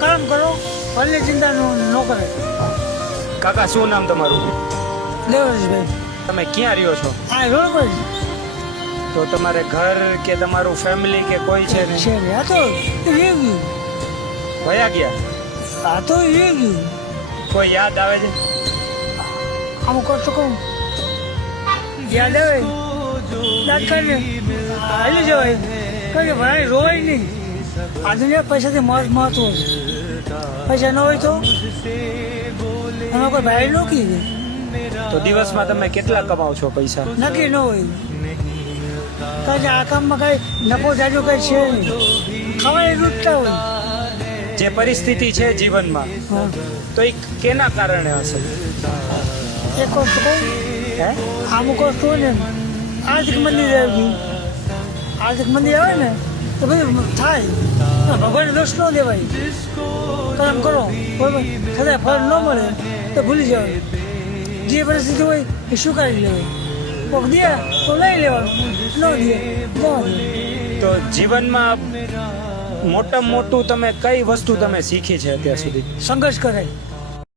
કામ કરો ભલે ચિંતા ન કરે. કાકા શું નામ તમારું? દેવરેશભાઈ. તમે ક્યાં રહ્યો છો? આ રોડ પર તો તમારે ઘર કે તમારું ફેમિલી કે કોઈ છે ને? છે ને. આ તો ગયું, ભયા ગયા? આ તો ગયું. કોઈ યાદ આવે છે? અમુક તો કહું યાદ આવે યાદ કરીને હાલી જવાય. કારણ કે ભાઈ રોવાય નહીં. આ દુનિયા પૈસાથી મહત્વ છે. પૈસા ન હોય તો એમાં કોઈ ભાઈ ન કીધે. તો દિવસમાં તમે કેટલા કમાઓ છો પૈસા? નક્કી ન હોય. કારણ કે આ કામમાં કઈ નફો જાજો કઈ છે નહીં. ખવાય રૂટતા હોય. જે પરિસ્થિતિ છે જીવનમાં હા. તો એ કેના કારણે હશે? એક વસ્તુ કહું, હે? અમુક વસ્તુ હોય ને આર્થિક મંદી આવી. આર્થિક મંદી આવે ને તો બધું થાય. ભગવાનને દોષ ન દેવાય. કર્મ કરો બરોબર, છતાં ફળ ન મળે તો ભૂલી જવાય. જે પરિસ્થિતિ હોય એ સ્વીકારી લેવાય. કોક દે તો લઈ લેવાનું, ન દે જવા દે. તો જીવનમાં મોટામાં મોટું તમે કઈ વસ્તુ તમે શીખી છે અત્યાર સુધી? સંઘર્ષ કરાય.